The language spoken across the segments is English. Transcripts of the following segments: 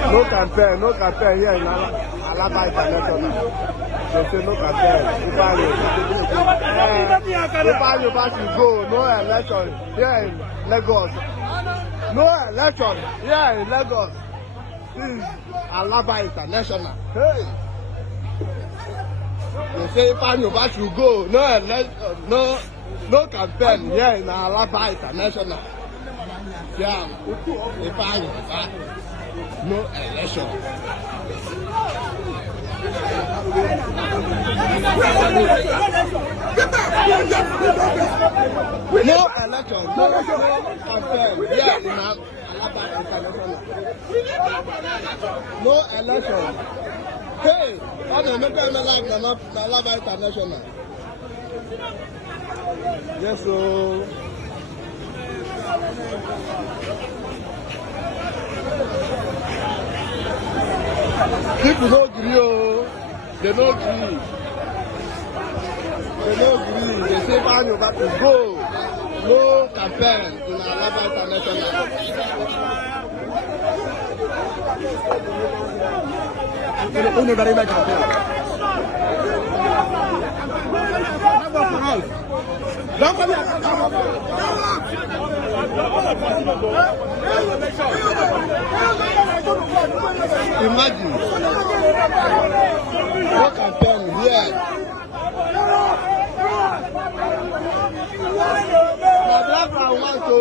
No campaign here in Alaba International. They say no campaign. If you back to go, no election here in Lagos. No election here in Lagos. This is Alaba International. Hey. They say if you back to go, no election, no campaign here in Alaba International. Yeah, if no election. No election, no campaign. Yeah, in Alaba International. No election. Hey, how do you make me like Alaba International? Yes, so. People don't agree, they don't agree. They don't agree. They say, man, you got to go. No campaign in Alaba International. Who never even campaign? Don't come Imagine. No campaign here. My brother wants to.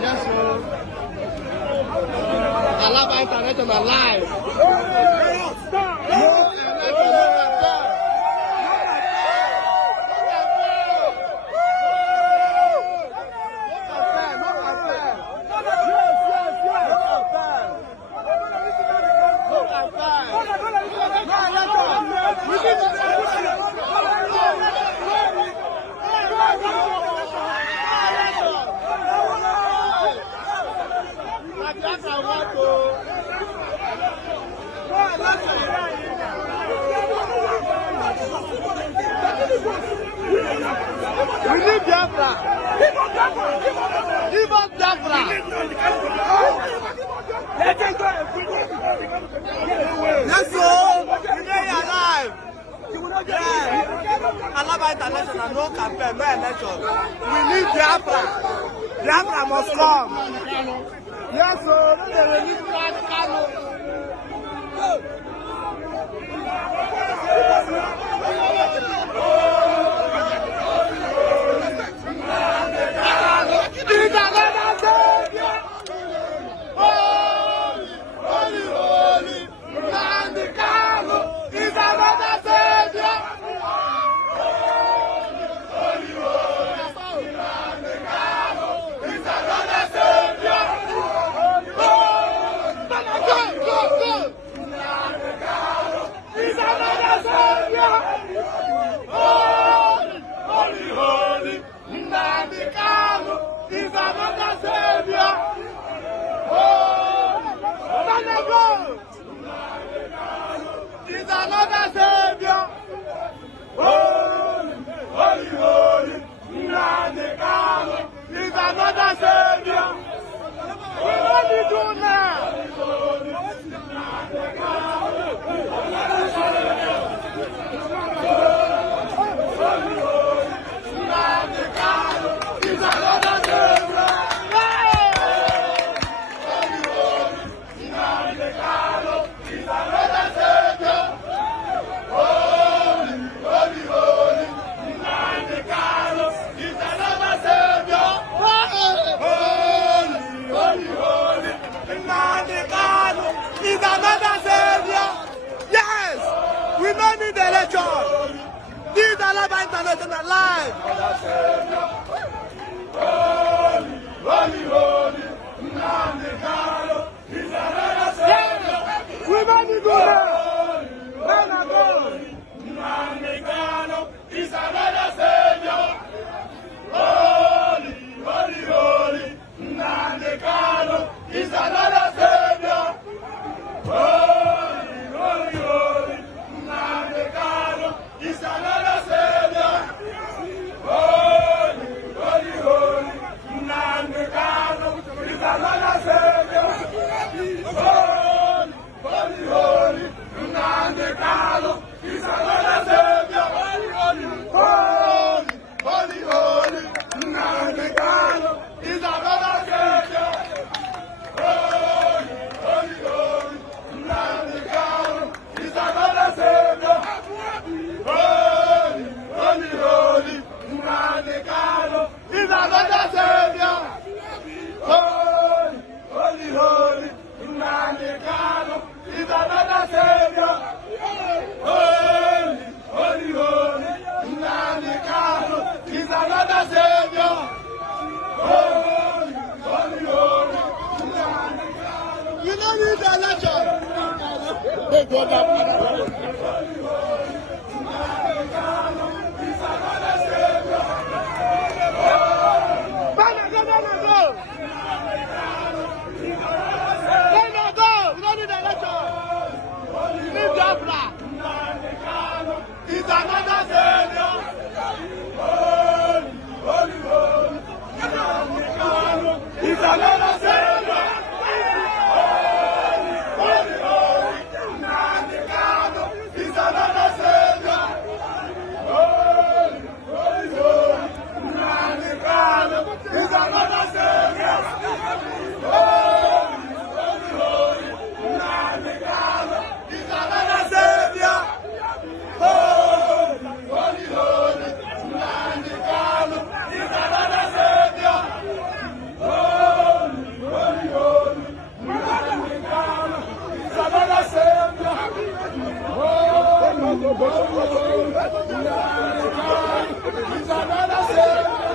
Yes, sir. Alaba International live. We need Biafra. Give us Biafra. Let's go. Today alive. Yeah. Alaba International, no campaign, no election. We need Biafra. Biafra must come. Yes, sir. We need Biafra. Alaba International live. We money go there. When I go. Nandekano is another savior. Holy, holy, holy. Nandekano is another savior. Holy, holy, holy. Nandekano is another savior. election. They go down. It's another savior. It's another savior. It's another savior. It's another savior.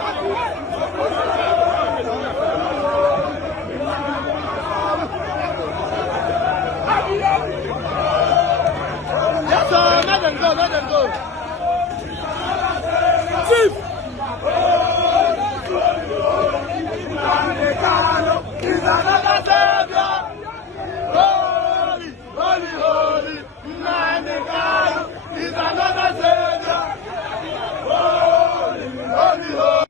Yes, sir. Let them go. Let them go.